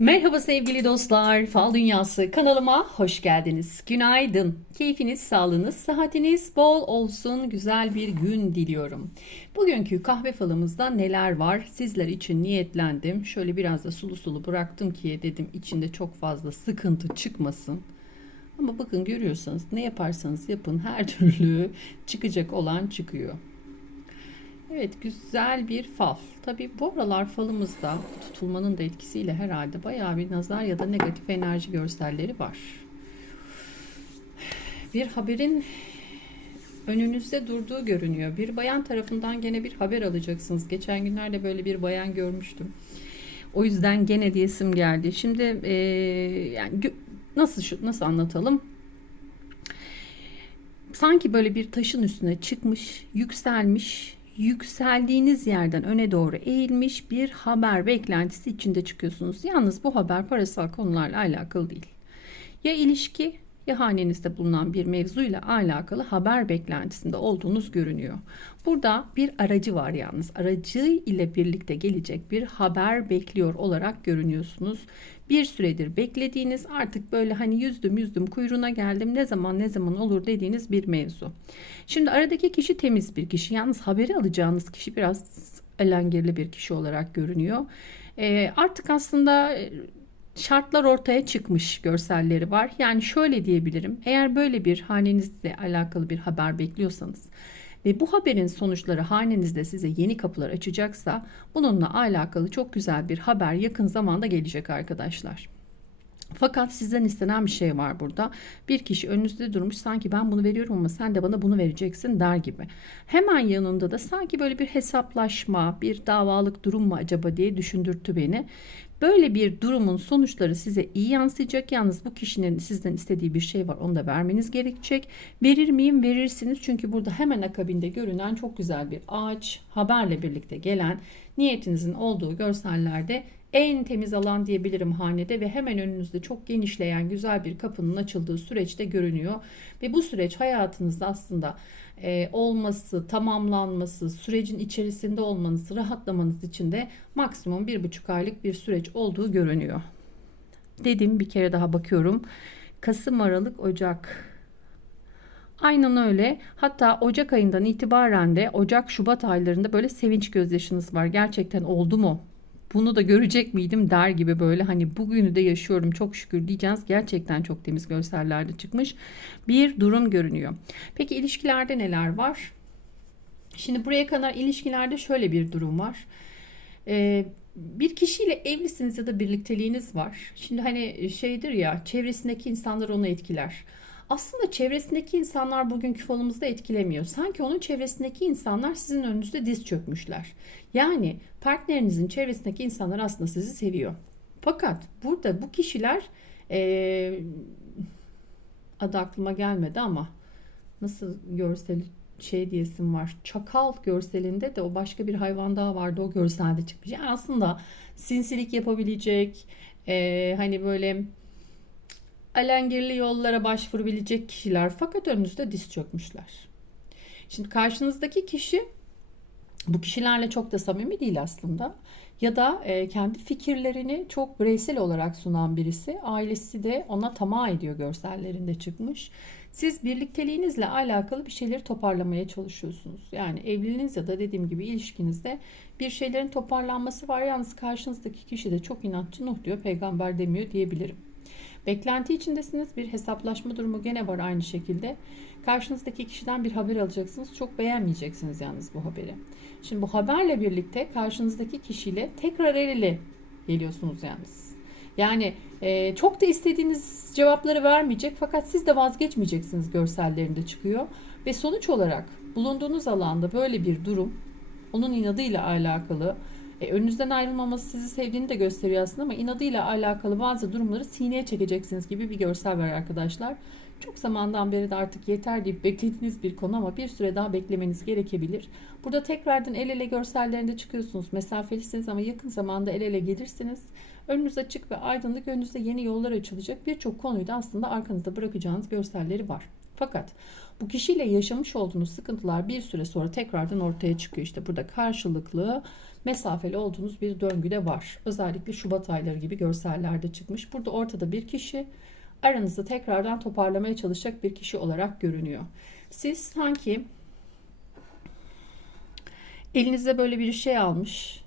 Merhaba sevgili dostlar, Fal Dünyası kanalıma hoş geldiniz. Günaydın. Keyfiniz, sağlığınız, sıhhatiniz bol olsun. Güzel bir gün diliyorum. Bugünkü kahve falımızda neler var? Sizler için niyetlendim. Şöyle biraz da sulu sulu bıraktım ki dedim içinde çok fazla sıkıntı çıkmasın. Ama bakın görüyorsanız ne yaparsanız yapın her türlü çıkacak olan çıkıyor. Evet güzel bir fal. Tabi bu aralar falımızda tutulmanın da etkisiyle herhalde bayağı bir nazar ya da negatif enerji görselleri var. Bir haberin önünüzde durduğu görünüyor. Bir bayan tarafından gene bir haber alacaksınız. Geçen günlerde böyle bir bayan görmüştüm. O yüzden gene diyesim geldi. Şimdi eee, yani nasıl şu nasıl anlatalım? Sanki böyle bir taşın üstüne çıkmış, yükselmiş, yükseldiğiniz yerden öne doğru eğilmiş bir haber beklentisi içinde çıkıyorsunuz. Yalnız bu haber parasal konularla alakalı değil. Ya ilişki ya hanenizde bulunan bir mevzuyla alakalı haber beklentisinde olduğunuz görünüyor. Burada bir aracı var yalnız. Aracı ile birlikte gelecek bir haber bekliyor olarak görünüyorsunuz. Bir süredir beklediğiniz artık böyle hani yüzdüm yüzdüm kuyruğuna geldim ne zaman ne zaman olur dediğiniz bir mevzu. Şimdi aradaki kişi temiz bir kişi. Yalnız haberi alacağınız kişi biraz alengirli bir kişi olarak görünüyor. Ee, artık aslında e, şartlar ortaya çıkmış görselleri var. Yani şöyle diyebilirim. Eğer böyle bir hanenizle alakalı bir haber bekliyorsanız ve bu haberin sonuçları hanenizde size yeni kapılar açacaksa bununla alakalı çok güzel bir haber yakın zamanda gelecek arkadaşlar. Fakat sizden istenen bir şey var burada. Bir kişi önünüzde durmuş sanki ben bunu veriyorum ama sen de bana bunu vereceksin der gibi. Hemen yanında da sanki böyle bir hesaplaşma, bir davalık durum mu acaba diye düşündürttü beni. Böyle bir durumun sonuçları size iyi yansıyacak. Yalnız bu kişinin sizden istediği bir şey var. Onu da vermeniz gerekecek. Verir miyim? Verirsiniz. Çünkü burada hemen akabinde görünen çok güzel bir ağaç haberle birlikte gelen niyetinizin olduğu görsellerde en temiz alan diyebilirim hanede ve hemen önünüzde çok genişleyen güzel bir kapının açıldığı süreçte görünüyor. Ve bu süreç hayatınızda aslında e, olması, tamamlanması, sürecin içerisinde olmanız, rahatlamanız için de maksimum bir buçuk aylık bir süreç olduğu görünüyor. Dedim bir kere daha bakıyorum. Kasım, Aralık, Ocak. Aynen öyle. Hatta Ocak ayından itibaren de Ocak, Şubat aylarında böyle sevinç gözyaşınız var. Gerçekten oldu mu? Bunu da görecek miydim der gibi böyle hani bugünü de yaşıyorum çok şükür diyeceğiz. Gerçekten çok temiz görsellerde çıkmış bir durum görünüyor. Peki ilişkilerde neler var? Şimdi buraya kadar ilişkilerde şöyle bir durum var. Ee, bir kişiyle evlisiniz ya da birlikteliğiniz var. Şimdi hani şeydir ya çevresindeki insanlar onu etkiler. Aslında çevresindeki insanlar bugünkü falımızda etkilemiyor. Sanki onun çevresindeki insanlar sizin önünüzde diz çökmüşler. Yani partnerinizin çevresindeki insanlar aslında sizi seviyor. Fakat burada bu kişiler eee adı aklıma gelmedi ama nasıl görsel şey diyesim var. Çakal görselinde de o başka bir hayvan daha vardı o görselde çıkmış. Yani aslında sinsilik yapabilecek eee, hani böyle alengirli yollara başvurabilecek kişiler fakat önünüzde diz çökmüşler. Şimdi karşınızdaki kişi bu kişilerle çok da samimi değil aslında. Ya da e, kendi fikirlerini çok bireysel olarak sunan birisi. Ailesi de ona tamah ediyor görsellerinde çıkmış. Siz birlikteliğinizle alakalı bir şeyleri toparlamaya çalışıyorsunuz. Yani evliliğiniz ya da dediğim gibi ilişkinizde bir şeylerin toparlanması var. Yalnız karşınızdaki kişi de çok inatçı Nuh diyor peygamber demiyor diyebilirim. Beklenti içindesiniz. Bir hesaplaşma durumu gene var aynı şekilde. Karşınızdaki kişiden bir haber alacaksınız. Çok beğenmeyeceksiniz yalnız bu haberi. Şimdi bu haberle birlikte karşınızdaki kişiyle tekrar el ele geliyorsunuz yalnız. Yani e, çok da istediğiniz cevapları vermeyecek fakat siz de vazgeçmeyeceksiniz görsellerinde çıkıyor. Ve sonuç olarak bulunduğunuz alanda böyle bir durum onun inadıyla alakalı e, önünüzden ayrılmaması sizi sevdiğini de gösteriyor aslında ama inadıyla alakalı bazı durumları sineye çekeceksiniz gibi bir görsel var arkadaşlar. Çok zamandan beri de artık yeter deyip beklediğiniz bir konu ama bir süre daha beklemeniz gerekebilir. Burada tekrardan el ele görsellerinde çıkıyorsunuz. Mesafelisiniz ama yakın zamanda el ele gelirsiniz. Önünüz açık ve aydınlık, önünüzde yeni yollar açılacak. Birçok konuyu da aslında arkanızda bırakacağınız görselleri var. Fakat bu kişiyle yaşamış olduğunuz sıkıntılar bir süre sonra tekrardan ortaya çıkıyor. İşte burada karşılıklı mesafeli olduğunuz bir döngü de var. Özellikle Şubat ayları gibi görsellerde çıkmış. Burada ortada bir kişi aranızda tekrardan toparlamaya çalışacak bir kişi olarak görünüyor. Siz sanki elinize böyle bir şey almış,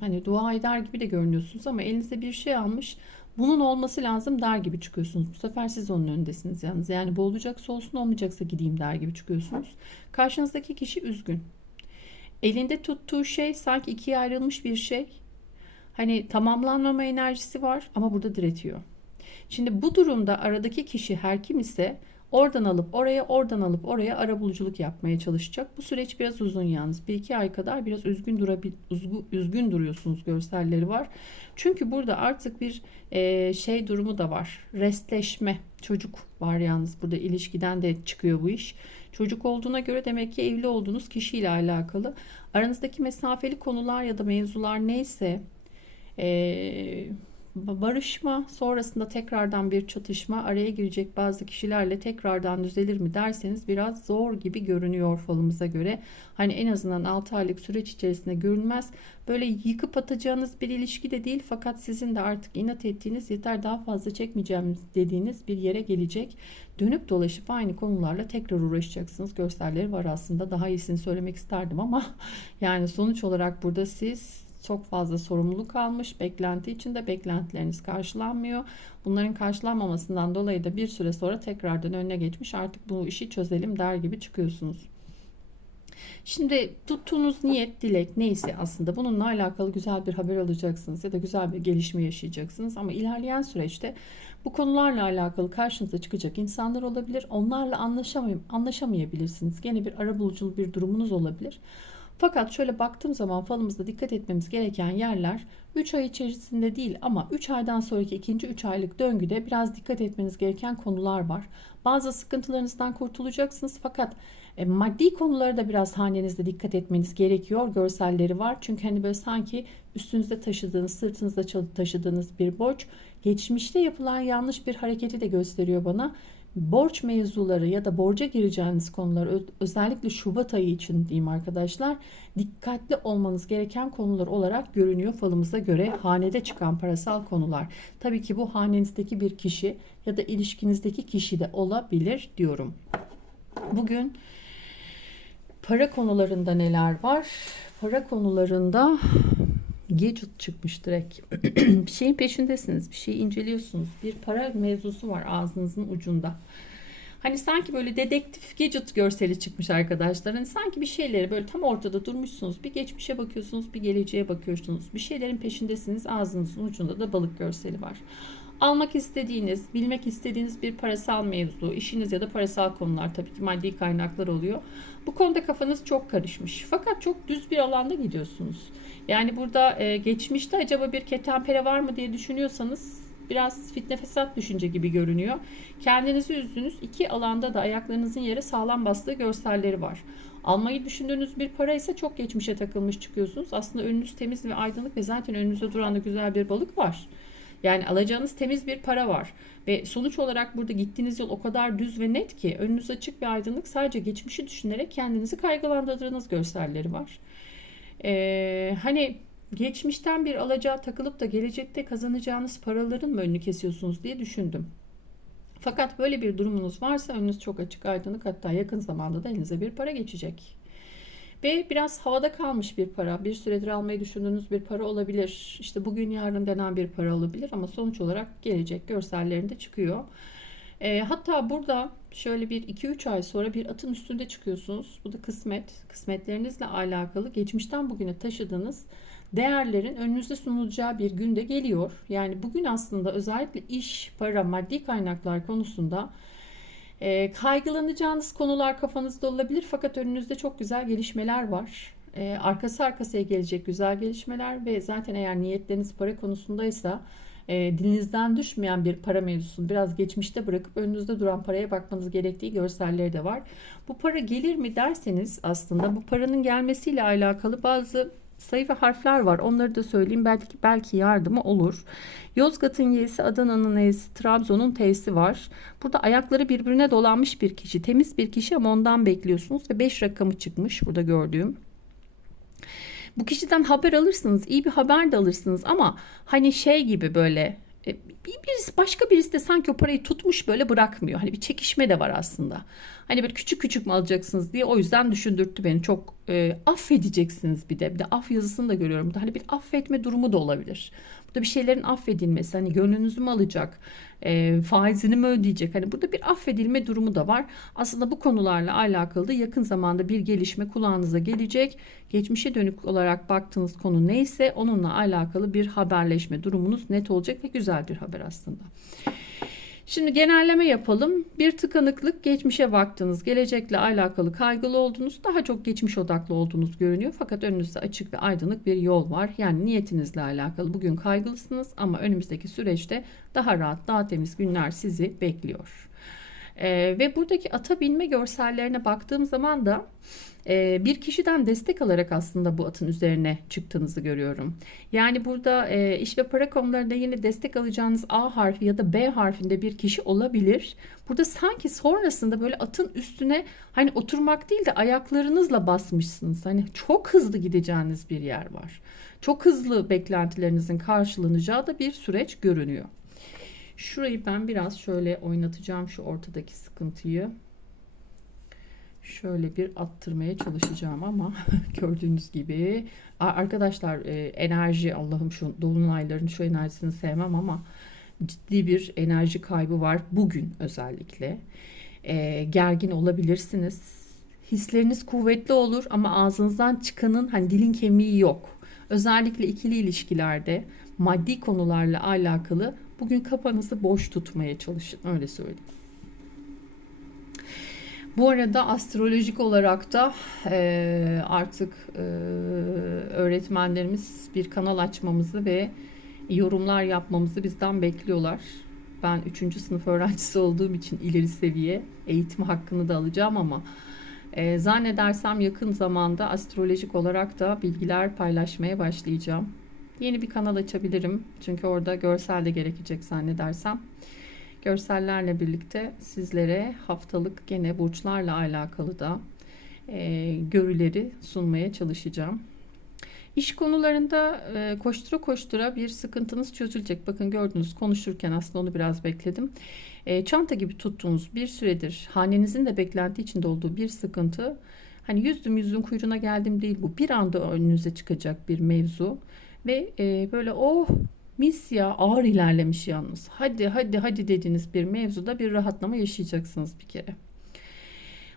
hani dua eder gibi de görünüyorsunuz ama elinizde bir şey almış, bunun olması lazım der gibi çıkıyorsunuz. Bu sefer siz onun önündesiniz yalnız. Yani bu olacaksa olsun olmayacaksa gideyim der gibi çıkıyorsunuz. Karşınızdaki kişi üzgün. Elinde tuttuğu şey sanki ikiye ayrılmış bir şey. Hani tamamlanmama enerjisi var ama burada diretiyor. Şimdi bu durumda aradaki kişi her kim ise oradan alıp oraya oradan alıp oraya arabuluculuk yapmaya çalışacak. Bu süreç biraz uzun yalnız. Bir iki ay kadar biraz üzgün durabil, üzgün, üzgün duruyorsunuz görselleri var. Çünkü burada artık bir e, şey durumu da var. Restleşme. Çocuk var yalnız burada ilişkiden de çıkıyor bu iş. Çocuk olduğuna göre demek ki evli olduğunuz kişiyle alakalı. Aranızdaki mesafeli konular ya da mevzular neyse e, barışma sonrasında tekrardan bir çatışma araya girecek bazı kişilerle tekrardan düzelir mi derseniz biraz zor gibi görünüyor falımıza göre. Hani en azından 6 aylık süreç içerisinde görünmez. Böyle yıkıp atacağınız bir ilişki de değil fakat sizin de artık inat ettiğiniz yeter daha fazla çekmeyeceğim dediğiniz bir yere gelecek. Dönüp dolaşıp aynı konularla tekrar uğraşacaksınız. Gösterleri var aslında daha iyisini söylemek isterdim ama yani sonuç olarak burada siz çok fazla sorumluluk almış. Beklenti içinde beklentileriniz karşılanmıyor. Bunların karşılanmamasından dolayı da bir süre sonra tekrardan önüne geçmiş. Artık bu işi çözelim der gibi çıkıyorsunuz. Şimdi tuttuğunuz niyet, dilek neyse aslında bununla alakalı güzel bir haber alacaksınız ya da güzel bir gelişme yaşayacaksınız. Ama ilerleyen süreçte bu konularla alakalı karşınıza çıkacak insanlar olabilir. Onlarla anlaşamay anlaşamayabilirsiniz. Gene bir ara buluculu bir durumunuz olabilir. Fakat şöyle baktığım zaman falımızda dikkat etmemiz gereken yerler 3 ay içerisinde değil ama 3 aydan sonraki ikinci 3 aylık döngüde biraz dikkat etmeniz gereken konular var. Bazı sıkıntılarınızdan kurtulacaksınız fakat e, maddi konulara da biraz hanenizde dikkat etmeniz gerekiyor. Görselleri var. Çünkü hani böyle sanki üstünüzde taşıdığınız, sırtınızda taşıdığınız bir borç geçmişte yapılan yanlış bir hareketi de gösteriyor bana borç mevzuları ya da borca gireceğiniz konular özellikle Şubat ayı için diyeyim arkadaşlar dikkatli olmanız gereken konular olarak görünüyor falımıza göre hanede çıkan parasal konular. Tabii ki bu hanenizdeki bir kişi ya da ilişkinizdeki kişi de olabilir diyorum. Bugün para konularında neler var? Para konularında gadget çıkmış direkt. bir şeyin peşindesiniz. Bir şeyi inceliyorsunuz. Bir para mevzusu var ağzınızın ucunda. Hani sanki böyle dedektif gadget görseli çıkmış arkadaşlar. Hani sanki bir şeyleri böyle tam ortada durmuşsunuz. Bir geçmişe bakıyorsunuz, bir geleceğe bakıyorsunuz. Bir şeylerin peşindesiniz. Ağzınızın ucunda da balık görseli var. Almak istediğiniz, bilmek istediğiniz bir parasal mevzu, işiniz ya da parasal konular tabii ki maddi kaynaklar oluyor. Bu konuda kafanız çok karışmış. Fakat çok düz bir alanda gidiyorsunuz. Yani burada e, geçmişte acaba bir ketenpere var mı diye düşünüyorsanız biraz fitne fesat düşünce gibi görünüyor. Kendinizi üzdünüz. iki alanda da ayaklarınızın yere sağlam bastığı görselleri var. Almayı düşündüğünüz bir para ise çok geçmişe takılmış çıkıyorsunuz. Aslında önünüz temiz ve aydınlık ve zaten önünüzde duran da güzel bir balık var. Yani alacağınız temiz bir para var. Ve sonuç olarak burada gittiğiniz yol o kadar düz ve net ki önünüz açık bir aydınlık sadece geçmişi düşünerek kendinizi kaygılandırdığınız görselleri var. Ee, hani geçmişten bir alacağı takılıp da gelecekte kazanacağınız paraların mı önünü kesiyorsunuz diye düşündüm. Fakat böyle bir durumunuz varsa önünüz çok açık aydınlık hatta yakın zamanda da elinize bir para geçecek. Ve biraz havada kalmış bir para. Bir süredir almayı düşündüğünüz bir para olabilir. İşte bugün yarın denen bir para olabilir ama sonuç olarak gelecek görsellerinde çıkıyor. E, hatta burada şöyle bir 2-3 ay sonra bir atın üstünde çıkıyorsunuz. Bu da kısmet. Kısmetlerinizle alakalı geçmişten bugüne taşıdığınız değerlerin önünüzde sunulacağı bir günde geliyor. Yani bugün aslında özellikle iş, para, maddi kaynaklar konusunda e, kaygılanacağınız konular kafanızda olabilir fakat önünüzde çok güzel gelişmeler var. E, arkası arkasıya gelecek güzel gelişmeler ve zaten eğer niyetleriniz para konusundaysa e, dilinizden düşmeyen bir para mevzusunu biraz geçmişte bırakıp önünüzde duran paraya bakmanız gerektiği görselleri de var. Bu para gelir mi derseniz aslında bu paranın gelmesiyle alakalı bazı sayı ve harfler var. Onları da söyleyeyim. Belki belki yardımı olur. Yozgat'ın Y'si, Adana'nın E'si, Trabzon'un T'si var. Burada ayakları birbirine dolanmış bir kişi. Temiz bir kişi ama ondan bekliyorsunuz ve 5 rakamı çıkmış burada gördüğüm. Bu kişiden haber alırsınız, iyi bir haber de alırsınız ama hani şey gibi böyle e, bir birisi başka birisi de sanki o parayı tutmuş böyle bırakmıyor. Hani bir çekişme de var aslında. Hani böyle küçük küçük mü alacaksınız diye o yüzden düşündürttü beni. Çok e, affedeceksiniz bir de. Bir de af yazısını da görüyorum. Burada hani bir affetme durumu da olabilir. Burada bir şeylerin affedilmesi. Hani gönlünüzü mü alacak? E, faizini mi ödeyecek? Hani burada bir affedilme durumu da var. Aslında bu konularla alakalı da yakın zamanda bir gelişme kulağınıza gelecek. Geçmişe dönük olarak baktığınız konu neyse onunla alakalı bir haberleşme durumunuz net olacak ve güzel bir haber aslında. Şimdi genelleme yapalım. Bir tıkanıklık geçmişe baktınız. Gelecekle alakalı kaygılı oldunuz. Daha çok geçmiş odaklı olduğunuz görünüyor. Fakat önünüzde açık ve aydınlık bir yol var. Yani niyetinizle alakalı bugün kaygılısınız ama önümüzdeki süreçte daha rahat, daha temiz günler sizi bekliyor. Ee, ve buradaki ata binme görsellerine baktığım zaman da e, bir kişiden destek alarak aslında bu atın üzerine çıktığınızı görüyorum. Yani burada e, iş ve para konularında yine destek alacağınız A harfi ya da B harfinde bir kişi olabilir. Burada sanki sonrasında böyle atın üstüne hani oturmak değil de ayaklarınızla basmışsınız. Hani çok hızlı gideceğiniz bir yer var. Çok hızlı beklentilerinizin karşılanacağı da bir süreç görünüyor. Şurayı ben biraz şöyle oynatacağım şu ortadaki sıkıntıyı. Şöyle bir attırmaya çalışacağım ama gördüğünüz gibi arkadaşlar e, enerji Allah'ım şu dolunayların şu enerjisini sevmem ama ciddi bir enerji kaybı var bugün özellikle. E, gergin olabilirsiniz. Hisleriniz kuvvetli olur ama ağzınızdan çıkanın hani dilin kemiği yok. Özellikle ikili ilişkilerde maddi konularla alakalı bugün kafanızı boş tutmaya çalışın öyle söyleyeyim. Bu arada astrolojik olarak da e, artık e, öğretmenlerimiz bir kanal açmamızı ve yorumlar yapmamızı bizden bekliyorlar. Ben 3. sınıf öğrencisi olduğum için ileri seviye eğitim hakkını da alacağım ama e, zannedersem yakın zamanda astrolojik olarak da bilgiler paylaşmaya başlayacağım. Yeni bir kanal açabilirim çünkü orada görsel de gerekecek zannedersem. Görsellerle birlikte sizlere haftalık gene burçlarla alakalı da e, görüleri sunmaya çalışacağım. İş konularında e, koştura koştura bir sıkıntınız çözülecek. Bakın gördünüz konuşurken aslında onu biraz bekledim. E, çanta gibi tuttuğunuz bir süredir hanenizin de beklenti içinde olduğu bir sıkıntı. Hani yüzdüm yüzün kuyruğuna geldim değil bu. Bir anda önünüze çıkacak bir mevzu. Ve e, böyle oh Mis ya ağır ilerlemiş yalnız. Hadi hadi hadi dediğiniz bir mevzuda bir rahatlama yaşayacaksınız bir kere.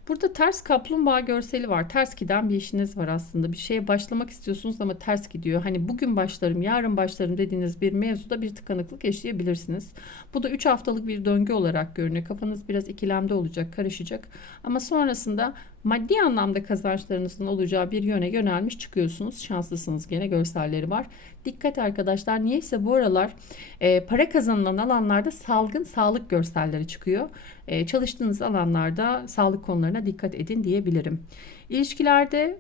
Burada ters kaplumbağa görseli var. Ters giden bir işiniz var aslında. Bir şeye başlamak istiyorsunuz ama ters gidiyor. Hani bugün başlarım, yarın başlarım dediğiniz bir mevzuda bir tıkanıklık yaşayabilirsiniz. Bu da 3 haftalık bir döngü olarak görünüyor. Kafanız biraz ikilemde olacak, karışacak. Ama sonrasında maddi anlamda kazançlarınızın olacağı bir yöne yönelmiş çıkıyorsunuz. Şanslısınız gene görselleri var. Dikkat arkadaşlar niyeyse bu aralar e, para kazanılan alanlarda salgın sağlık görselleri çıkıyor. E, çalıştığınız alanlarda sağlık konularına dikkat edin diyebilirim. İlişkilerde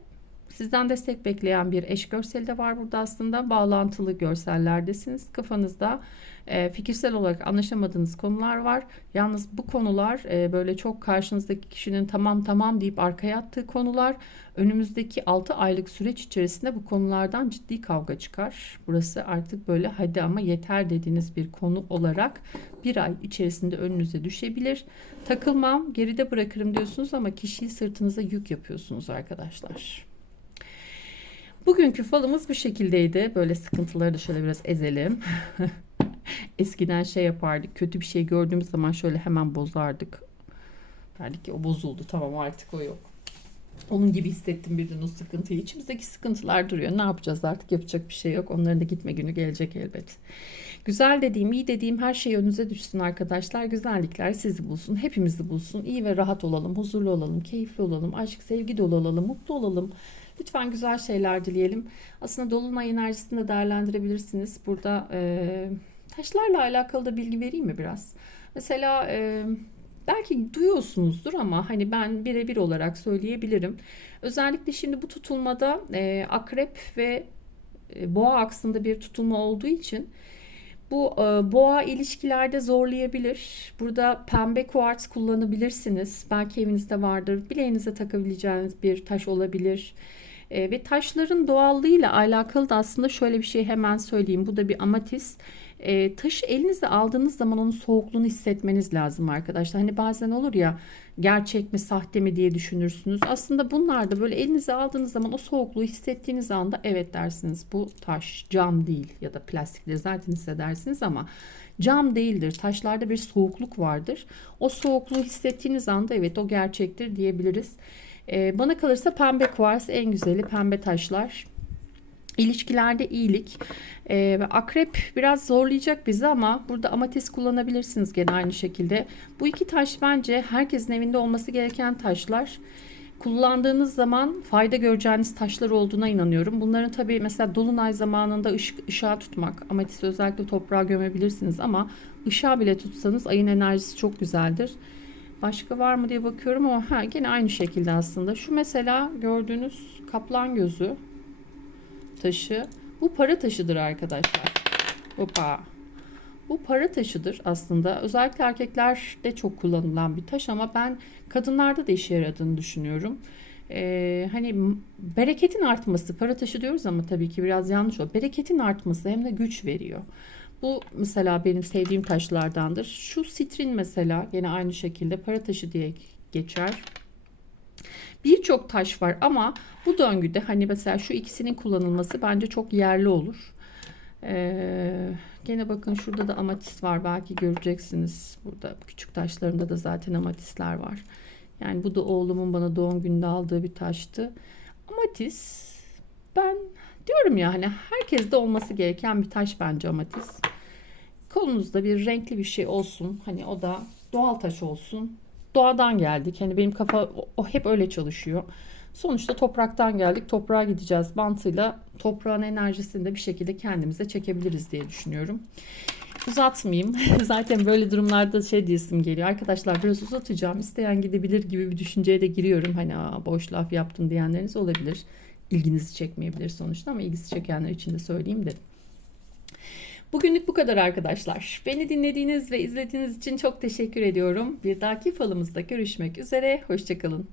Sizden destek bekleyen bir eş görseli de var burada aslında. Bağlantılı görsellerdesiniz. Kafanızda e, fikirsel olarak anlaşamadığınız konular var. Yalnız bu konular e, böyle çok karşınızdaki kişinin tamam tamam deyip arkaya attığı konular. Önümüzdeki 6 aylık süreç içerisinde bu konulardan ciddi kavga çıkar. Burası artık böyle hadi ama yeter dediğiniz bir konu olarak bir ay içerisinde önünüze düşebilir. Takılmam, geride bırakırım diyorsunuz ama kişiyi sırtınıza yük yapıyorsunuz arkadaşlar. Bugünkü falımız bu şekildeydi. Böyle sıkıntıları da şöyle biraz ezelim. Eskiden şey yapardık. Kötü bir şey gördüğümüz zaman şöyle hemen bozardık. Derdik ki o bozuldu. Tamam artık o yok. Onun gibi hissettim birden o sıkıntıyı. İçimizdeki sıkıntılar duruyor. Ne yapacağız artık yapacak bir şey yok. Onların da gitme günü gelecek elbet. Güzel dediğim, iyi dediğim her şey önünüze düşsün arkadaşlar. Güzellikler sizi bulsun, hepimizi bulsun. İyi ve rahat olalım, huzurlu olalım, keyifli olalım, aşk, sevgi dolu olalım, mutlu olalım. Lütfen güzel şeyler dileyelim. Aslında Dolunay enerjisini de değerlendirebilirsiniz. Burada e, taşlarla alakalı da bilgi vereyim mi biraz? Mesela e, belki duyuyorsunuzdur ama hani ben birebir olarak söyleyebilirim. Özellikle şimdi bu tutulmada e, akrep ve e, boğa aksında bir tutulma olduğu için bu e, boğa ilişkilerde zorlayabilir. Burada pembe kuartz kullanabilirsiniz. Belki evinizde vardır. Bileğinize takabileceğiniz bir taş olabilir. E, ve taşların doğallığıyla alakalı da aslında şöyle bir şey hemen söyleyeyim. Bu da bir amatist. E, taşı elinize aldığınız zaman onun soğukluğunu hissetmeniz lazım arkadaşlar. Hani bazen olur ya gerçek mi sahte mi diye düşünürsünüz. Aslında bunlar da böyle elinize aldığınız zaman o soğukluğu hissettiğiniz anda evet dersiniz. Bu taş cam değil ya da plastikleri zaten hissedersiniz ama cam değildir. Taşlarda bir soğukluk vardır. O soğukluğu hissettiğiniz anda evet o gerçektir diyebiliriz. Ee, bana kalırsa pembe kuvars en güzeli pembe taşlar. İlişkilerde iyilik ve akrep biraz zorlayacak bizi ama burada amatist kullanabilirsiniz gene aynı şekilde. Bu iki taş bence herkesin evinde olması gereken taşlar. Kullandığınız zaman fayda göreceğiniz taşlar olduğuna inanıyorum. Bunların tabii mesela dolunay zamanında ışık, ışığa tutmak, amatist özellikle toprağa gömebilirsiniz ama ışığa bile tutsanız ayın enerjisi çok güzeldir. Başka var mı diye bakıyorum ama ha, gene aynı şekilde aslında. Şu mesela gördüğünüz kaplan gözü taşı. Bu para taşıdır arkadaşlar. Hoppa. Bu para taşıdır aslında. Özellikle erkeklerde çok kullanılan bir taş ama ben kadınlarda da işe yaradığını düşünüyorum. Ee, hani bereketin artması, para taşı diyoruz ama tabii ki biraz yanlış o. Bereketin artması hem de güç veriyor. Bu mesela benim sevdiğim taşlardandır. Şu sitrin mesela gene aynı şekilde para taşı diye geçer. Birçok taş var ama bu döngüde hani mesela şu ikisinin kullanılması bence çok yerli olur. Ee, gene bakın şurada da amatist var belki göreceksiniz. Burada küçük taşlarında da zaten amatistler var. Yani bu da oğlumun bana doğum gününde aldığı bir taştı. Amatist ben diyorum ya hani herkeste olması gereken bir taş bence amatist. Kolunuzda bir renkli bir şey olsun. Hani o da doğal taş olsun. Doğadan geldik. Hani benim kafa o, hep öyle çalışıyor. Sonuçta topraktan geldik. Toprağa gideceğiz. Mantığıyla toprağın enerjisini de bir şekilde kendimize çekebiliriz diye düşünüyorum. Uzatmayayım. Zaten böyle durumlarda şey diyesim geliyor. Arkadaşlar biraz uzatacağım. İsteyen gidebilir gibi bir düşünceye de giriyorum. Hani boş laf yaptım diyenleriniz olabilir. İlginizi çekmeyebilir sonuçta ama ilgisi çekenler için de söyleyeyim dedim. Bugünlük bu kadar arkadaşlar. Beni dinlediğiniz ve izlediğiniz için çok teşekkür ediyorum. Bir dahaki falımızda görüşmek üzere. Hoşçakalın.